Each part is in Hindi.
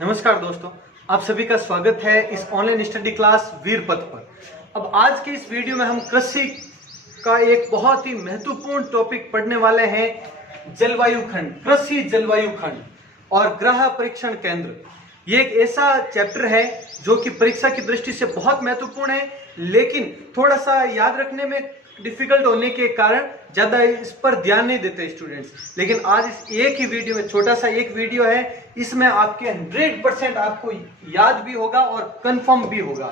नमस्कार दोस्तों, आप सभी का स्वागत है इस ऑनलाइन स्टडी क्लास वीर पथ पर। अब आज के इस वीडियो में हम कृषि का एक बहुत ही महत्वपूर्ण टॉपिक पढ़ने वाले हैं, जलवायु खंड, कृषि जलवायु खंड और ग्रह परीक्षण केंद्र। ये एक ऐसा चैप्टर है जो कि परीक्षा की दृष्टि से बहुत महत्वपूर्ण है, लेकिन थोड़ा सा याद रखने में डिफिकल्ट होने के कारण ज्यादा इस पर ध्यान नहीं देते स्टूडेंट्स। लेकिन आज इस एक ही वीडियो में, छोटा सा एक वीडियो है, इसमें आपके 100% आपको याद भी होगा और कंफर्म भी होगा।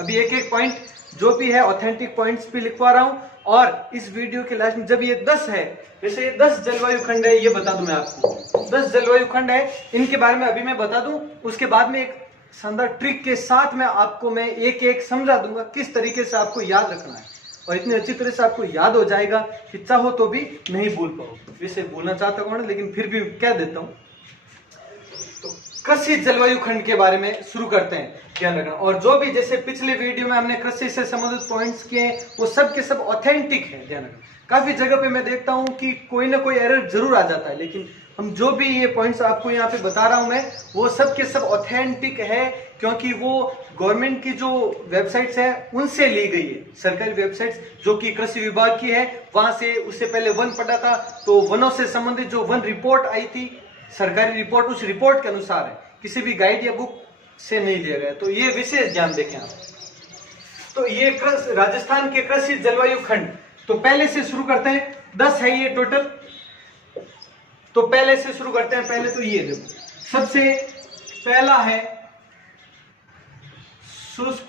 अभी एक एक पॉइंट जो भी है ऑथेंटिक पॉइंट्स भी लिखवा रहा हूं, और इस वीडियो के लास्ट में जब ये 10 है, वैसे ये 10 जलवायु खंड है, ये बता दूं मैं आपको 10 जलवायु खंड है, इनके बारे में अभी मैं बता दूं। उसके बाद में एक शानदार ट्रिक के साथ में आपको मैं एक एक समझा दूंगा किस तरीके से आपको याद रखना है, और इतनी अच्छी तरह से आपको याद हो जाएगा कि चाहो तो भी नहीं भूल पाओ। वैसे भूलना चाहता हूं लेकिन फिर भी कह देता हूं। तो कृषि जलवायु खंड के बारे में शुरू करते हैं, ध्यान रखना। और जो भी जैसे पिछले वीडियो में हमने कृषि से संबंधित पॉइंट्स किए वो सब के सब ऑथेंटिक है, ध्यान रखना। काफी जगह पे मैं देखता हूं कि कोई ना कोई एरर जरूर आ जाता है, लेकिन हम जो भी ये पॉइंट्स आपको यहाँ पे बता रहा हूं मैं, वो सब के सब ऑथेंटिक है, क्योंकि वो गवर्नमेंट की जो वेबसाइट्स है उनसे ली गई है, सरकारी वेबसाइट्स जो कि कृषि विभाग की है, वहां से। उससे पहले वन पढ़ा था तो वनों से संबंधित जो वन रिपोर्ट आई थी, सरकारी रिपोर्ट, उस रिपोर्ट के अनुसार है, किसी भी गाइड या बुक से नहीं लिया गया। तो ये विशेष ध्यान देखें आप। तो ये राजस्थान के कृषि जलवायु खंड, तो पहले से शुरू करते हैं। 10 है ये टोटल, तो पहले से शुरू करते हैं। पहले तो ये देखो, सबसे पहला है शुष्क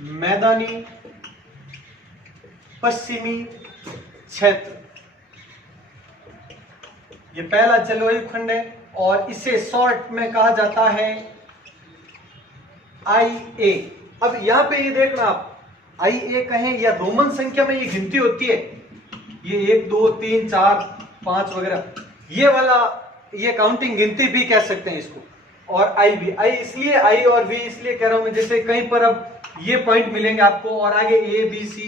मैदानी पश्चिमी क्षेत्र। ये पहला जलवायु खंड है और इसे शॉर्ट में कहा जाता है IA। अब यहां पे ये देखना आप, IA कहें या रोमन संख्या में ये गिनती होती है, ये 1 2 3 4 5 वगैरह, ये वाला ये काउंटिंग गिनती भी कह सकते हैं इसको। और आई भी, आई इसलिए, आई और वी इसलिए कह रहा हूं मैं, जैसे कहीं पर अब ये पॉइंट मिलेंगे आपको और आगे ABC,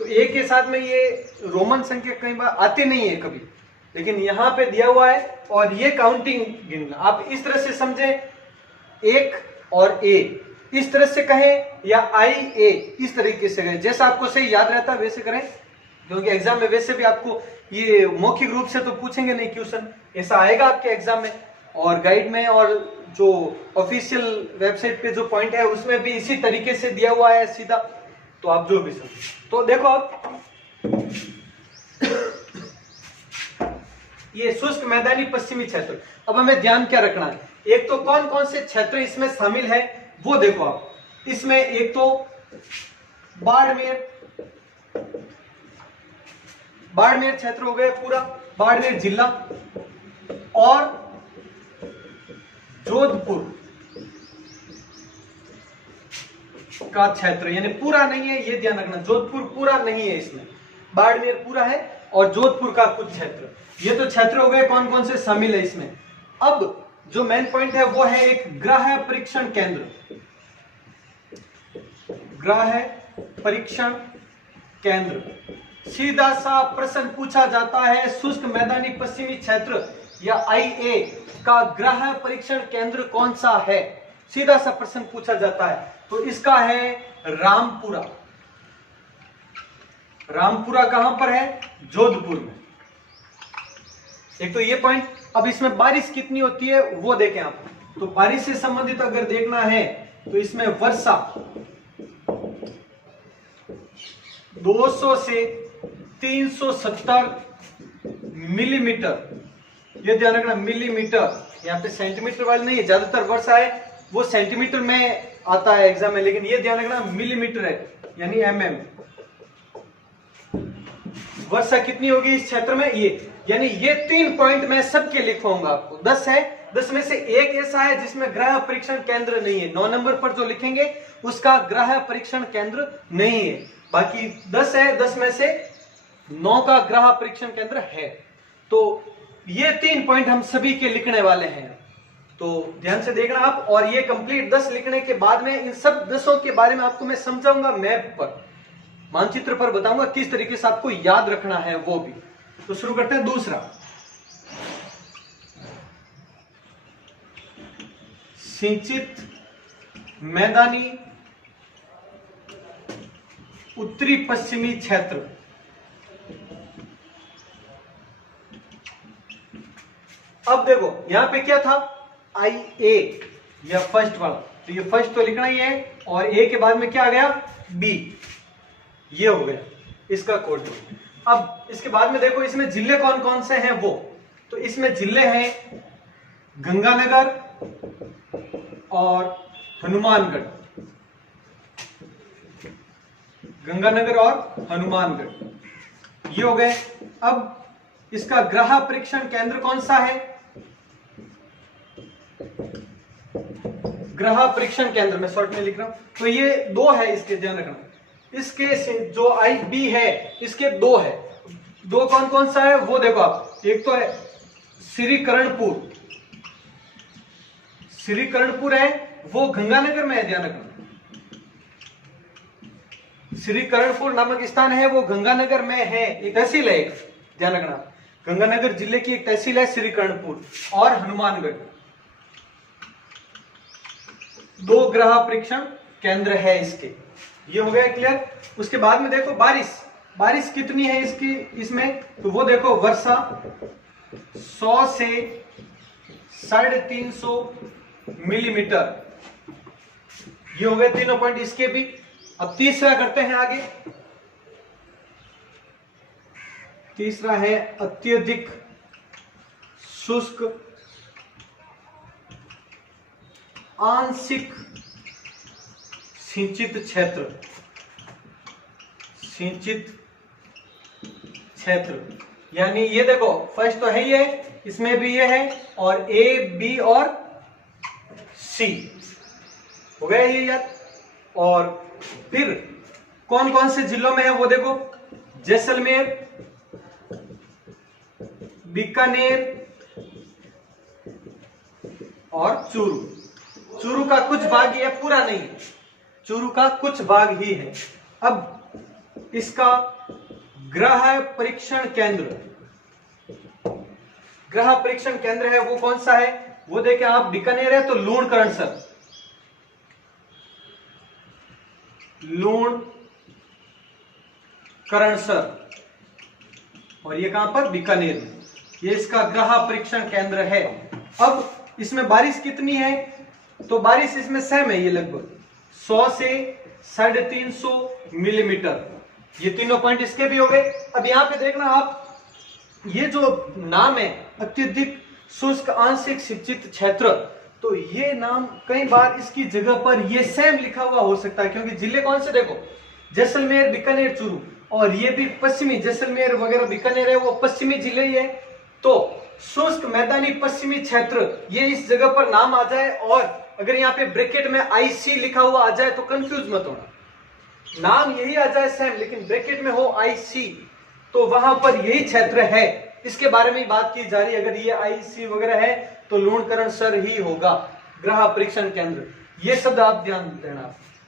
तो A के साथ में ये रोमन संख्या कई बार आती नहीं है कभी, लेकिन यहां पे दिया हुआ है और ये काउंटिंग गिनना। आप इस तरह से समझे, 1 और A इस तरह से कहें, या IA इस तरीके से कहें, जैसा आपको सही याद रहता है वैसे करें, क्योंकि एग्जाम में वैसे भी आपको ये मौखिक रूप से तो पूछेंगे नहीं क्वेश्चन, ऐसा आएगा आपके एग्जाम में और गाइड में, और जो ऑफिशियल वेबसाइट पे जो पॉइंट है उसमें भी इसी तरीके से दिया हुआ है सीधा। तो आप जो भी समझो, तो देखो आप ये शुष्क मैदानी पश्चिमी क्षेत्र। अब हमें ध्यान क्या रखना है, एक तो कौन कौन से क्षेत्र इसमें शामिल है वो देखो आप। इसमें एक तो बाड़मेर क्षेत्र हो गया पूरा, बाड़मेर जिला, और जोधपुर का क्षेत्र, यानी पूरा नहीं है, ये ध्यान रखना, जोधपुर पूरा नहीं है इसमें, बाड़मेर पूरा है और जोधपुर का कुछ क्षेत्र। ये तो क्षेत्र हो गए कौन कौन से शामिल है इसमें। अब जो मेन पॉइंट है वो है एक ग्रह परीक्षण केंद्र। ग्रह परीक्षण केंद्र, सीधा सा प्रश्न पूछा जाता है, शुष्क मैदानी पश्चिमी क्षेत्र या IA का ग्रह परीक्षण केंद्र कौन सा है, सीधा सा प्रश्न पूछा जाता है। तो इसका है रामपुरा। रामपुरा कहां पर है, जोधपुर में। एक तो ये पॉइंट। अब इसमें बारिश कितनी होती है वो देखें आप। तो बारिश से संबंधित अगर देखना है तो इसमें वर्षा 200 से 370 मिलीमीटर, ये ध्यान रखना, मिलीमीटर, यहाँ पे सेंटीमीटर वाली नहीं है, ज्यादातर वर्षा है वो सेंटीमीटर में आता है एग्जाम में, लेकिन ये ध्यान रखना मिलीमीटर है, यानी MM। वर्षा कितनी होगी इस क्षेत्र में, ये, यानी ये 3 पॉइंट मैं सबके लिखवाऊंगा आपको। 10 है, 10 में से एक ऐसा है जिसमें ग्रह परीक्षण केंद्र नहीं है, 9 नंबर पर जो लिखेंगे उसका ग्रह परीक्षण केंद्र नहीं है। बाकी 10 है, 10 में से 9 का ग्रह परीक्षण केंद्र है। तो ये 3 पॉइंट हम सभी के लिखने वाले हैं, तो ध्यान से देखना आप। और ये कंप्लीट 10 लिखने के बाद में इन सब 10 के बारे में आपको मैं समझाऊंगा, मैप पर, मानचित्र पर बताऊंगा किस तरीके से आपको याद रखना है वो भी। तो शुरू करते हैं दूसरा। सिंचित मैदानी उत्तरी पश्चिमी क्षेत्र। अब देखो यहां पे क्या था, आई ए, यह फर्स्ट वाला, तो ये फर्स्ट तो लिखना ही है, और ए के बाद में क्या आ गया, बी, ये हो गया इसका कोड। अब इसके बाद में देखो इसमें जिले कौन कौन से हैं वो, तो इसमें जिले हैं गंगानगर और हनुमानगढ़, गंगानगर और हनुमानगढ़, ये हो गए। अब इसका गृह परीक्षण केंद्र कौन सा है, गृह परीक्षण केंद्र में शॉर्ट में लिख रहा हूं, तो ये दो है, इसके ध्यान रखना। इसके जो आई बी है इसके दो है, दो कौन कौन सा है वो देखो आप, एक तो है श्रीकरणपुर, श्रीकरणपुर है वो गंगानगर में है, ध्यान रखना। श्रीकरणपुर नामक स्थान है वो गंगानगर में है, एक तहसील है, एक ध्यान रखना, गंगानगर जिले की एक तहसील है श्रीकरणपुर। और हनुमानगढ़, दो गृह परीक्षण केंद्र है इसके, ये हो गया क्लियर। उसके बाद में देखो बारिश कितनी है इसकी इसमें, तो वो देखो वर्षा 100 से 350 मिलीमीटर, ये हो गए तीनों पॉइंट इसके भी। अब तीसरा करते हैं आगे, तीसरा है अत्यधिक शुष्क आंशिक सिंचित क्षेत्र, सिंचित क्षेत्र, यानी ये देखो फर्स्ट तो है ही है, इसमें भी ये है, और ए बी और सी हो गया ये यार। और फिर कौन कौन से जिलों में है वो देखो, जैसलमेर, बीकानेर और चूरू। चूरू का कुछ भाग ही है, पूरा नहीं है, चूरू का कुछ भाग ही है। अब इसका गृह परीक्षण केंद्र, गृह परीक्षण केंद्र है वो कौन सा है वो देखें आप, बीकानेर है तो लूणकरणसर, लूणकरणसर, और ये कहां पर, बीकानेर में, ये इसका गृह परीक्षण केंद्र है। अब इसमें बारिश कितनी है, तो बारिश इसमें सेम है, ये लगभग 100 से 350 मिलीमीटर, ये तीनों पॉइंट इसके भी हो गए। अब यहां पे देखना आप, ये जो नाम है अत्यधिक शुष्क आंशिक सिंचित क्षेत्र, तो ये नाम कई बार इसकी जगह पर ये सेम लिखा हुआ हो सकता है, क्योंकि जिले कौन से देखो, जैसलमेर, बीकानेर, चूरू, और ये भी पश्चिमी, जैसलमेर वगैरह बीकानेर है वो पश्चिमी जिले ही है, तो शुष्क मैदानी पश्चिमी क्षेत्र, ये इस जगह पर नाम आ जाए, और अगर यहाँ पे ब्रैकेट में आईसी लिखा हुआ आ जाए तो कंफ्यूज मत होना, नाम यही आ जाए सेम, लेकिन ब्रैकेट में हो आईसी, तो वहां पर यही क्षेत्र है, इसके बारे में ही बात की जा रही है। अगर ये आईसी वगैरह है तो लूणकरणसर ही होगा गृह परीक्षण केंद्र, ये शब्द आप ध्यान देना।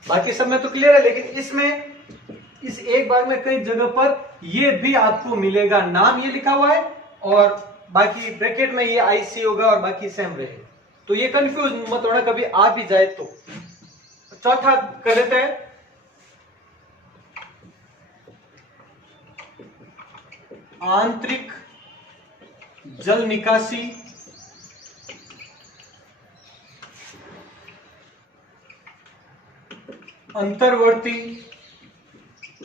बाकी सब में तो क्लियर है, लेकिन इसमें इस एक बार में कई जगह पर ये भी आपको मिलेगा, नाम ये लिखा हुआ है और बाकी ब्रैकेट में ये आईसी होगा और बाकी सेम रहेगा, तो ये कंफ्यूज मत होना कभी आ भी जाए तो। चौथा कर लेते हैं, आंतरिक जल निकासी अंतर्वर्ती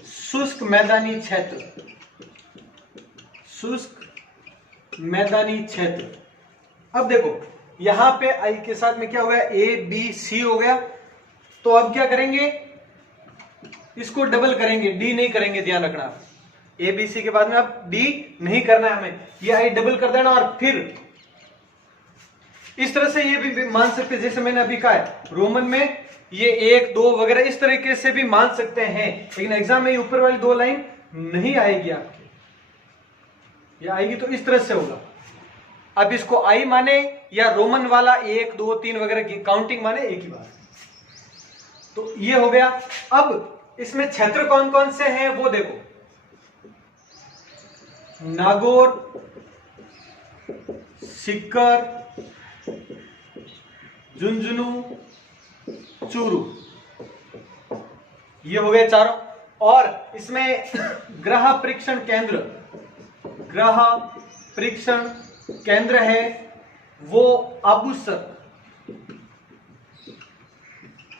शुष्क मैदानी क्षेत्र, शुष्क मैदानी क्षेत्र। अब देखो यहां पे आई के साथ में क्या हो गया, ए बी सी हो गया, तो अब क्या करेंगे, इसको डबल करेंगे, डी नहीं करेंगे, ध्यान रखना, ए बी सी के बाद में अब डी नहीं करना है हमें, ये आई डबल कर देना, और फिर इस तरह से ये भी मान सकते, जैसे मैंने अभी कहा है रोमन में ये 1 2 वगैरह इस तरीके से भी मान सकते हैं, लेकिन एग्जाम में ऊपर वाली 2 लाइन नहीं आएगी आपकी, ये आएगी तो इस तरह से होगा। अब इसको आई माने या रोमन वाला 1 2 3 वगैरह की काउंटिंग माने, एक ही बात, तो ये हो गया। अब इसमें क्षेत्र कौन कौन से हैं वो देखो, नागौर, सीकर, झुंझुनू, चूरू, ये हो गए चारों। और इसमें ग्रह परीक्षण केंद्र है वो आबूसर।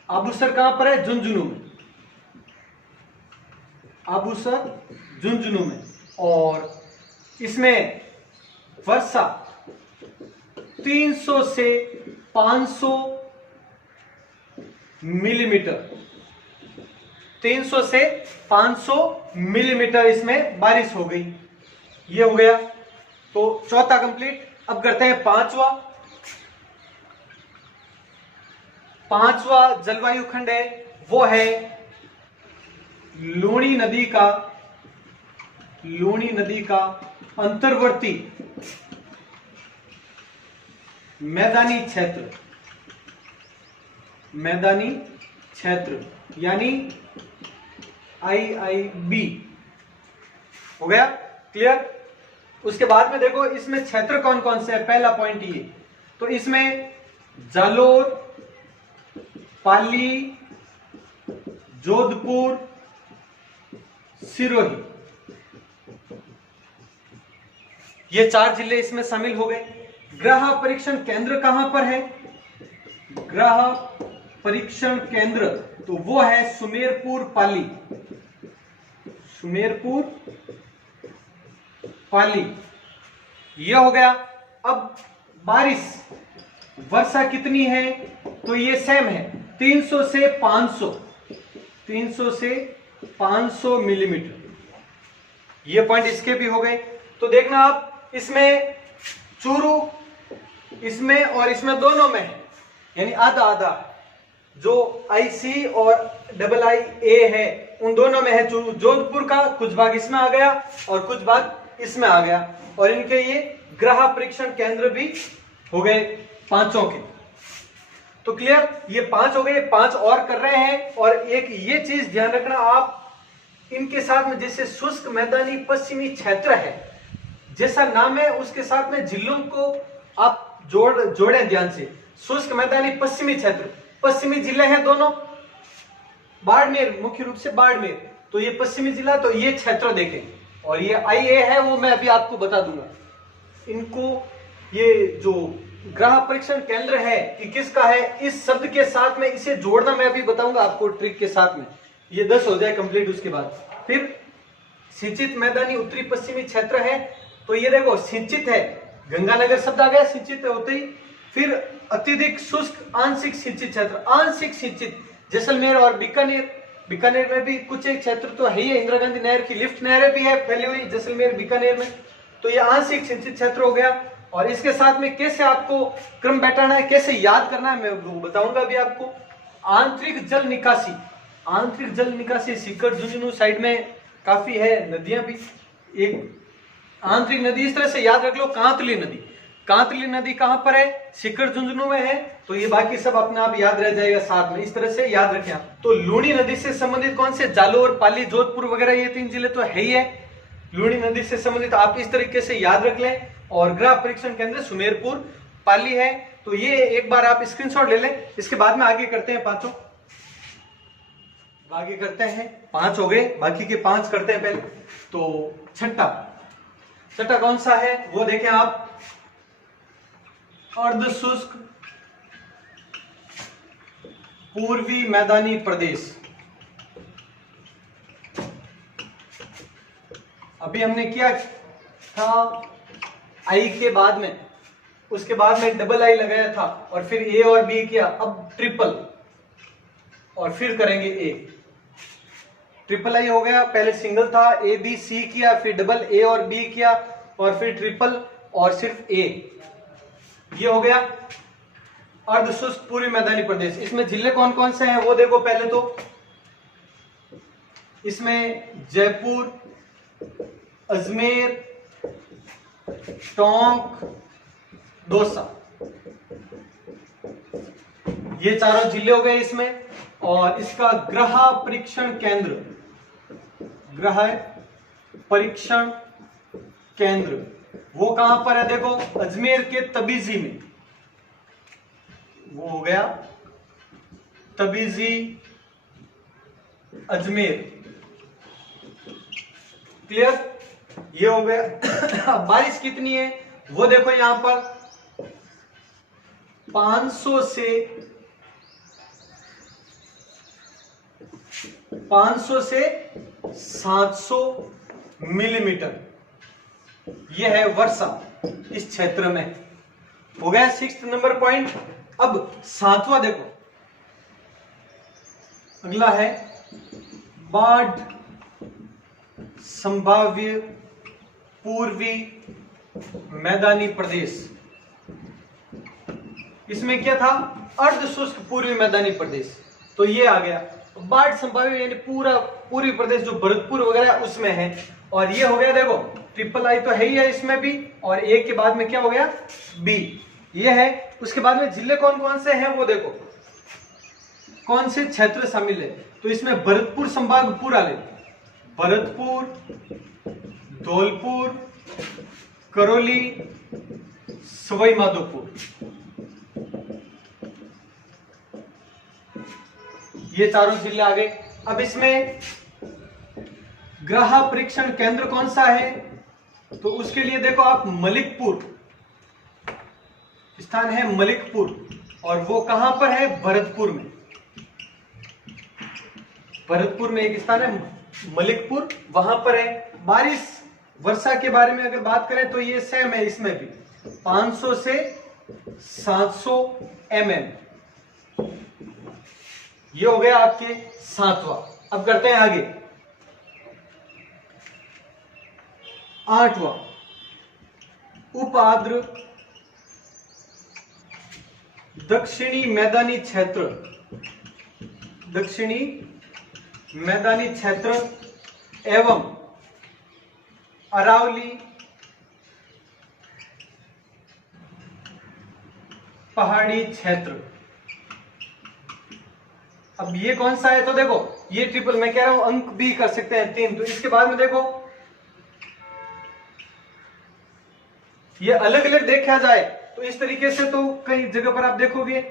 आबूसर कहां पर है? झुंझुनू में। आबूसर झुंझुनू में। और इसमें वर्षा 300 से 500 मिलीमीटर, 300 से 500 मिलीमीटर इसमें बारिश हो गई। ये हो गया, तो चौथा कंप्लीट। अब करते हैं पांचवा जलवायु खंड है, वो है लूणी नदी का अंतर्वर्ती मैदानी क्षेत्र यानी IIB। हो गया क्लियर? उसके बाद में देखो इसमें क्षेत्र कौन कौन से है। पहला पॉइंट ये, तो इसमें जालोर, पाली, जोधपुर, सिरोही, ये 4 जिले इसमें शामिल हो गए। ग्रह परीक्षण केंद्र कहां पर है? ग्रह परीक्षण केंद्र तो वो है सुमेरपुर पाली। ये हो गया। अब वर्षा कितनी है? तो ये सेम है, 300 से 500 मिलीमीटर। ये पॉइंट इसके भी हो गए। तो देखना आप, इसमें चूरू इसमें और इसमें दोनों में है, यानी आधा आधा। जो IC और II है उन दोनों में है। जोधपुर का कुछ भाग इसमें आ गया और कुछ भाग इसमें आ गया। और इनके ये ग्रह परीक्षण केंद्र भी हो गए 5 के। तो क्लियर? ये 5 हो गए, 5 और कर रहे हैं। और एक ये चीज ध्यान रखना आप, इनके साथ में जैसे शुष्क मैदानी पश्चिमी क्षेत्र है, जैसा नाम है उसके साथ में जिलों को आप जोड़े ध्यान से। शुष्क मैदानी पश्चिमी क्षेत्र, पश्चिमी जिले हैं दोनों, बाड़मेर, मुख्य रूप से बाड़मेर, तो ये पश्चिमी जिला, तो ये क्षेत्र देखें। और ये IA है वो मैं अभी आपको बता दूंगा। इनको ये जो ग्रह परीक्षण केंद्र है कि किसका है, इस शब्द के साथ में इसे जोड़ना मैं अभी बताऊंगा आपको ट्रिक के साथ में। ये 10 हो जाए कंप्लीट। उसके बाद फिर सिंचित मैदानी उत्तरी पश्चिमी क्षेत्र है, तो ये देखो सिंचित है, गंगानगर शब्द आ गया सिंचित होते ही। फिर अत्यधिक शुष्क आंशिक सिंचित क्षेत्र, आंशिक सिंचित जैसलमेर और बीकानेर में भी कुछ एक क्षेत्र तो है ही है। इंदिरा गांधी नहर की लिफ्ट नहरें भी है फैली हुई जैसलमेर बीकानेर में, तो ये आंशिक सिंचित क्षेत्र हो गया। और इसके साथ में कैसे आपको क्रम बैठाना है, कैसे याद करना है, मैं वो बताऊंगा अभी आपको। आंतरिक जल निकासी सीकर झुंझुनू साइड में काफी है, नदियां भी। एक आंतरिक नदी इस तरह से याद रख लो, कांतली नदी कहां पर है? सीकर झुंझुनू में है। तो ये बाकी सब अपने आप याद रह जाएगा साथ में, इस तरह से याद रखें आप। तो लूणी नदी से संबंधित कौन से? जालोर, पाली, जोधपुर वगैरह ये 3 जिले तो है ही है। लूणी नदी से संबंधित आप इस तरीके से याद रख लें। और ग्रह परीक्षण केंद्र सुमेरपुर पाली है, तो ये एक बार आप स्क्रीनशॉट ले लें। इसके बाद में आगे करते हैं 5 आगे करते हैं। 5 हो गए, बाकी के 5 करते हैं पहले। तो छठा कौन सा है वो देखें आप, अर्ध शुष्क पूर्वी मैदानी प्रदेश। अभी हमने किया था I के बाद में, उसके बाद में II लगाया था और फिर A और B किया। अब ट्रिपल और फिर करेंगे A। III हो गया, पहले सिंगल था, ABC किया, फिर डबल A और B किया और फिर ट्रिपल और सिर्फ A। ये हो गया अर्ध शुष्क पूर्वी मैदानी प्रदेश। इसमें जिले कौन कौन से हैं वो देखो। पहले तो इसमें जयपुर, अजमेर, टोंक, दौसा, ये चारों जिले हो गए इसमें। और इसका ग्रह परीक्षण केंद्र वो कहां पर है, देखो अजमेर के तबीजी में, वो हो गया तबीजी अजमेर, क्लियर, ये हो गया। बारिश कितनी है वो देखो यहां पर 500 से 700 मिलीमीटर, यह है वर्षा इस क्षेत्र में, हो गया 6th नंबर पॉइंट। अब 7वां देखो, अगला है बाढ़ संभाव्य पूर्वी मैदानी प्रदेश। इसमें क्या था, अर्ध शुष्क पूर्वी मैदानी प्रदेश, तो ये आ गया। बाढ़ संभाव्य यानी पूरा पूर्वी प्रदेश जो भरतपुर वगैरह उसमें है, और ये हो गया देखो ट्रिपल आई तो है ही है इसमें भी, और ए के बाद में क्या हो गया बी, ये है। उसके बाद में जिले कौन कौन से हैं वो देखो, कौन से क्षेत्र शामिल है, तो इसमें भरतपुर संभाग पूरा ले, भरतपुर, धौलपुर, करौली, सवाई माधोपुर, ये चारों जिले आ गए। अब इसमें ग्रह परीक्षण केंद्र कौन सा है, तो उसके लिए देखो आप मलिकपुर स्थान है, मलिकपुर, और वो कहां पर है, भरतपुर में, भरतपुर में एक स्थान है मलिकपुर, वहां पर है। बारिश वर्षा के बारे में अगर बात करें तो ये सेम है, इसमें भी 500 से 700 mm, ये हो गया आपके 7वां। अब करते हैं आगे 8वां, उप आर्द्र दक्षिणी मैदानी क्षेत्र, दक्षिणी मैदानी क्षेत्र एवं अरावली पहाड़ी क्षेत्र। अब ये कौन सा है, तो देखो ये ट्रिपल, मैं कह रहा हूं अंक भी कर सकते हैं 3, तो इसके बाद में देखो ये अलग अलग देखा जाए तो इस तरीके से, तो कई जगह पर आप देखोगे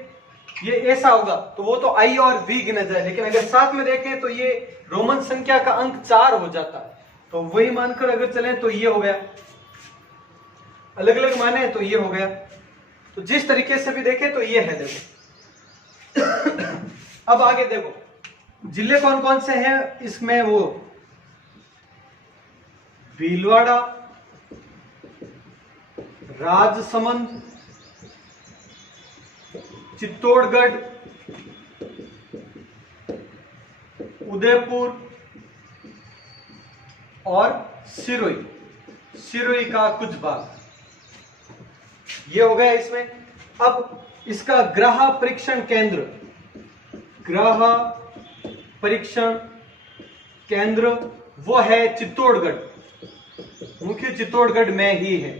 ये ऐसा होगा तो वो तो आई और वी गिना जाए, लेकिन अगर साथ में देखें तो ये रोमन संख्या का अंक 4 हो जाता है, तो वही मानकर अगर चलें तो ये हो गया, अलग अलग माने तो ये हो गया, तो जिस तरीके से भी देखें तो ये है देखो। अब आगे देखो जिले कौन कौन से हैं इसमें, वो भीलवाड़ा, राजसमंद, चित्तौड़गढ़, उदयपुर और सिरोही, सिरोही का कुछ भाग, ये हो गया इसमें। अब इसका ग्रह परीक्षण केंद्र, ग्रह परीक्षण केंद्र वो है चित्तौड़गढ़, मुख्य चित्तौड़गढ़ में ही है,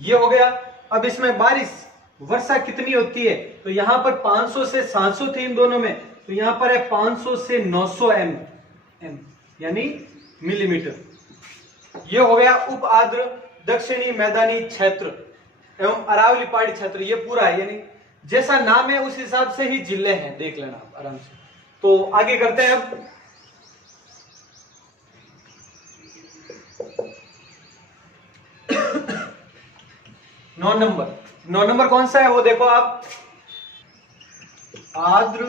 ये हो गया। अब इसमें बारिश वर्षा कितनी होती है, तो यहां पर 500 से 700 थी इन दोनों में, तो यहां पर है 500 से 900 एम यानी मिलीमीटर, ये हो गया उप आर्द्र दक्षिणी मैदानी क्षेत्र एवं अरावली पहाड़ी क्षेत्र, ये पूरा है, यानी जैसा नाम है उस हिसाब से ही जिले हैं, देख लेना आप आराम से। तो आगे करते हैं अब 9 नंबर कौन सा है वो देखो आप, आर्द्र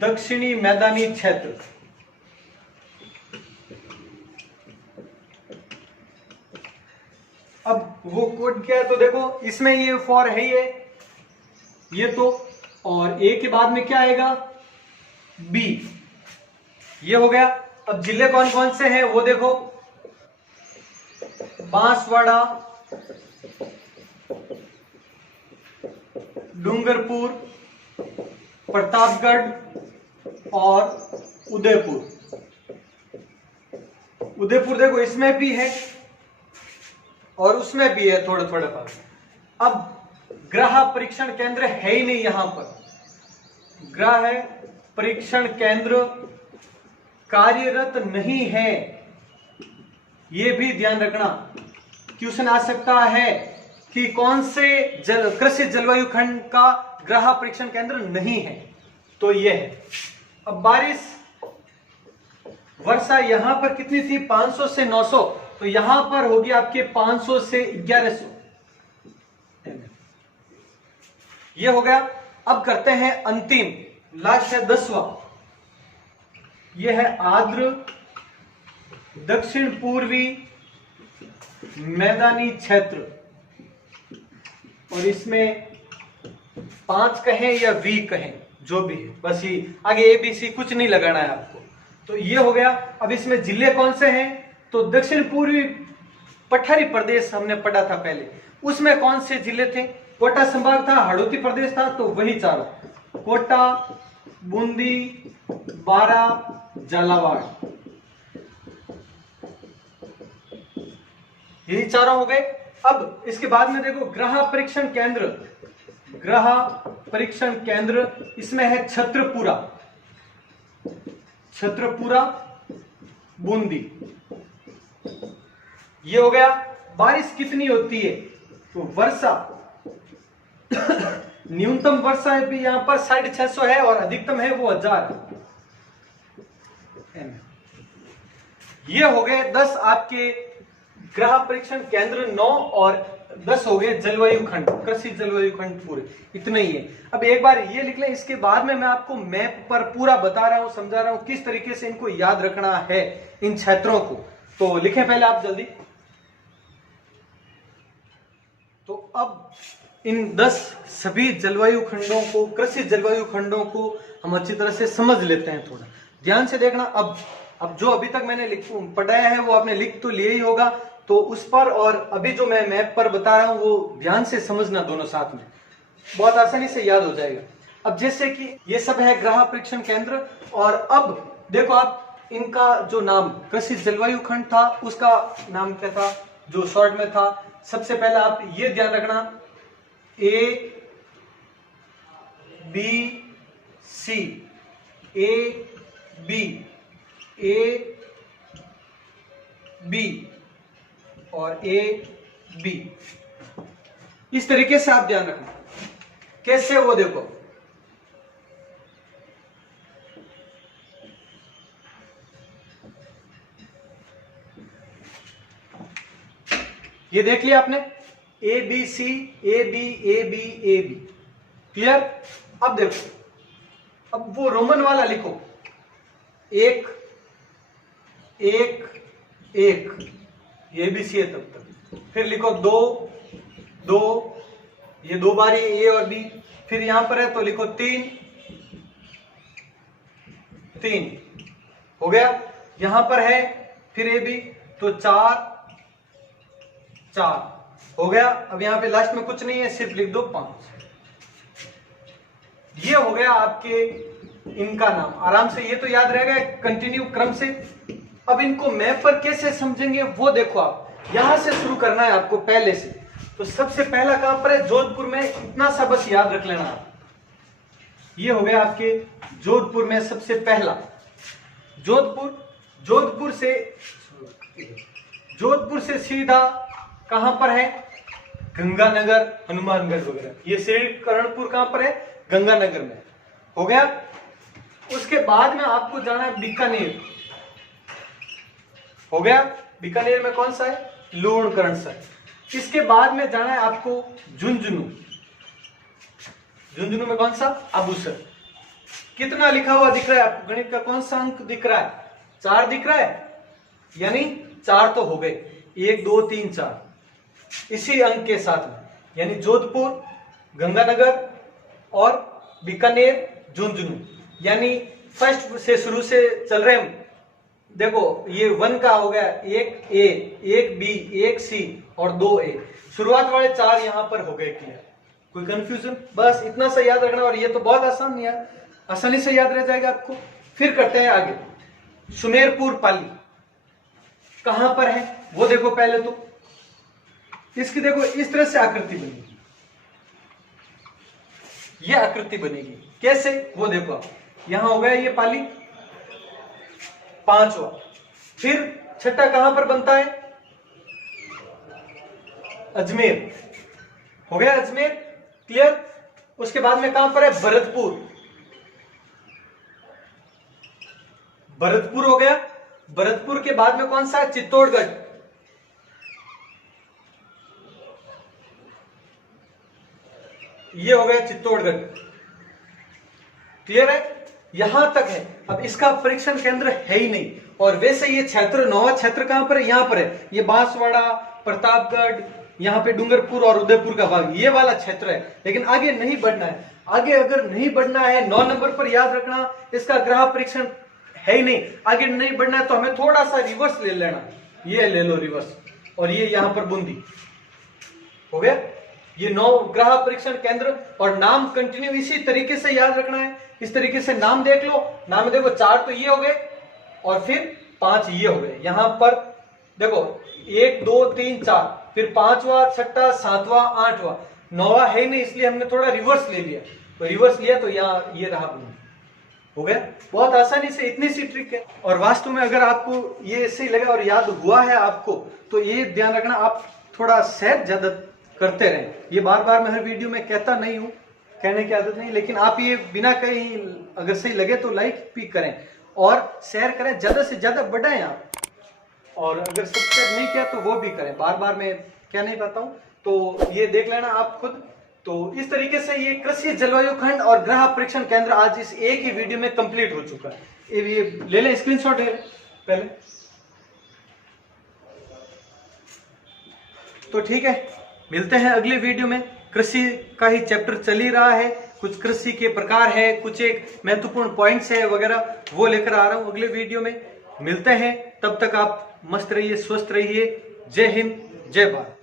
दक्षिणी मैदानी क्षेत्र। अब वो कोड क्या है, तो देखो इसमें ये फॉर है ये तो, और ए के बाद में क्या आएगा बी, ये हो गया। अब जिले कौन कौन से हैं वो देखो, बांसवाड़ा, डूंगरपुर, प्रतापगढ़ और उदयपुर। उदयपुर देखो इसमें भी है और उसमें भी है थोड़ा थोड़ा पास। अब ग्रह परीक्षण केंद्र है ही नहीं यहां पर, ग्रह परीक्षण केंद्र कार्यरत नहीं है, ये भी ध्यान रखना, क्वेश्चन आ सकता है कि कौन से कृषि जलवायु खंड का ग्रह परीक्षण केंद्र नहीं है, तो ये है। अब बारिश वर्षा यहां पर कितनी थी, 500 से 900, तो यहां पर होगी आपके 500 से 1100, ये हो गया। अब करते हैं अंतिम, लास्ट है 10वां, यह है आर्द्र दक्षिण पूर्वी मैदानी क्षेत्र, और इसमें 5 कहें या V कहें, जो भी है, बस ये आगे ABC कुछ नहीं लगाना है आपको। तो ये हो गया। अब इसमें जिले कौन से हैं, तो दक्षिण पूर्वी पठारी प्रदेश हमने पढ़ा था पहले, उसमें कौन से जिले थे, कोटा संभाग था, हाड़ौती प्रदेश था, तो वही चारों, कोटा, बूंदी, बारा, झालावाड़, यही चारों हो गए। अब इसके बाद में देखो ग्रह परीक्षण केंद्र, ग्रह परीक्षण केंद्र इसमें है छत्रपुरा, छत्रपुरा, बूंदी, ये हो गया। बारिश कितनी होती है, तो वर्षा न्यूनतम वर्षा भी यहां पर 650 है और अधिकतम है वो 1000। ये हो गए 10 आपके ग्रह परीक्षण केंद्र 9 और 10 हो गए जलवायु खंड, कृषि जलवायु खंड पूरे, इतने ही है। अब एक बार ये लिख लें, इसके बाद में मैं आपको मैप पर पूरा बता रहा हूं, समझा रहा हूं किस तरीके से इनको याद रखना है इन क्षेत्रों को। तो लिखें पहले आप जल्दी। तो अब इन 10 सभी जलवायु खंडों को, कृषि जलवायु खंडों को हम अच्छी तरह से समझ लेते हैं, थोड़ा ध्यान से देखना। अब जो अभी तक मैंने पढ़ाया है वो आपने लिख तो लिया ही होगा, तो उस पर और अभी जो मैं मैप पर बता रहा हूं वो ध्यान से समझना, दोनों साथ में, बहुत आसानी से याद हो जाएगा। अब जैसे कि ये सब है ग्रह परीक्षण केंद्र, और अब देखो आप इनका जो नाम कृषि जलवायु खंड था उसका नाम क्या था, जो शॉर्ट में था। सबसे पहले आप ये ध्यान रखना, A B C, A B, A B और A B, इस तरीके से आप ध्यान रखना। कैसे, वो देखो, ये देख लिया आपने, A B C, A B, A B, A B, clear. अब देखो, अब वो रोमन वाला लिखो, 1 1 1, ये भी सी है तब तक, फिर लिखो 2 2, ये 2 बार ए और बी, फिर यहां पर है तो लिखो 3 3, हो गया। यहां पर है फिर ए बी, तो 4 4, हो गया। अब यहां पे लास्ट में कुछ नहीं है, सिर्फ लिख दो 5। ये हो गया आपके इनका नाम, आराम से ये तो याद रहेगा कंटिन्यू क्रम से। अब इनको मैप पर कैसे समझेंगे वो देखो, आप यहां से शुरू करना है आपको पहले से। तो सबसे पहला कहां पर है, जोधपुर में, इतना सा बस याद रख लेना आप। ये हो गया आपके जोधपुर में सबसे पहला, जोधपुर से सीधा कहां पर है, गंगानगर, हनुमानगढ़ वगैरह। ये श्रीकरणपुर कहां पर है, गंगानगर में, हो गया। उसके बाद में आपको जाना है बीकानेर, हो गया। बीकानेर में कौन सा है, लूणकरणसर। इसके बाद में जाना है आपको झुंझुनू, झुंझुनू में कौन सा, अबूसर। कितना लिखा हुआ दिख रहा है आपको, गणित का कौन सा अंक दिख रहा है, 4 दिख रहा है, यानी 4 तो हो गए, 1 2 3 4 इसी अंक के साथ में, यानी जोधपुर, गंगानगर और बीकानेर, झुंझुनू, यानी फर्स्ट से शुरू से चल रहे हम। देखो ये 1 का हो गया, 1 A, 1 B, 1 C और 2 A, शुरुआत वाले 4 यहां पर हो गए क्लियर। कोई कंफ्यूजन, बस इतना सा याद रखना, और ये तो बहुत आसान है, आसानी से याद रह जाएगा आपको। फिर करते हैं आगे, सुमेरपुर पाली कहां पर है वो देखो। पहले तो इसकी देखो इस तरह से आकृति बनेगी, ये आकृति बनेगी, कैसे वो देखो आप। यहां हो गया ये पाली, 5वां। फिर छठा कहां पर बनता है, अजमेर, हो गया अजमेर, क्लियर। उसके बाद में कहां पर है, भरतपुर, भरतपुर हो गया। भरतपुर के बाद में कौन सा है, चित्तौड़गढ़, ये हो गया चित्तौड़गढ़, क्लियर है, यहां तक है। अब इसका परीक्षण केंद्र है ही नहीं, और वैसे ये क्षेत्र, नौवा क्षेत्र कहां पर है, यहां पर है, ये बांसवाड़ा, प्रतापगढ़, यहाँ पे डूंगरपुर और उदयपुर का भाग, ये वाला क्षेत्र है। लेकिन आगे नहीं बढ़ना है, आगे अगर नहीं बढ़ना है, 9 नंबर पर याद रखना, इसका ग्रह परीक्षण है ही नहीं, आगे नहीं बढ़ना है तो हमें थोड़ा सा रिवर्स ले लेना, ये ले लो रिवर्स, और ये यहां पर बूंदी, हो गया। ये 9 ग्रह परीक्षण केंद्र, और नाम कंटिन्यू इसी तरीके से याद रखना है। इस तरीके से नाम देख लो, नाम देखो 4 तो ये हो गए, और फिर 5 ये हो गए। यहां पर देखो 1 2 3 4, फिर 5वां, 6वां, 7वां, 8वां, 9वां है नहीं, इसलिए हमने थोड़ा रिवर्स ले लिया, तो रिवर्स लिया तो यहाँ ये रहा, हो गया। बहुत आसानी से, इतनी सी ट्रिक है। और वास्तव में अगर आपको ये सही लगा और याद हुआ है आपको, तो ये ध्यान रखना, आप थोड़ा सहज ज्यादा करते रहें। ये बार बार मैं हर वीडियो में कहता नहीं हूं, कहने की आदत नहीं, लेकिन आप ये बिना कहीं अगर सही लगे तो लाइक भी करें और शेयर करें, ज्यादा से ज्यादा बढ़ाएं आप, और अगर सब्सक्राइब नहीं किया तो वो भी करें। बार बार मैं क्या नहीं पाता हूं, तो ये देख लेना आप खुद। तो इस तरीके से ये कृषि जलवायु खंड और ग्रह परीक्षण केंद्र आज इस एक ही वीडियो में कंप्लीट हो चुका है। ये ले लें, स्क्रीनशॉट ले पहले, तो ठीक है। मिलते हैं अगले वीडियो में। कृषि का ही चैप्टर चल ही रहा है, कुछ कृषि के प्रकार है, कुछ एक महत्वपूर्ण पॉइंट्स है वगैरह, वो लेकर आ रहा हूं अगले वीडियो में। मिलते हैं, तब तक आप मस्त रहिए, स्वस्थ रहिए। जय हिंद, जय भारत।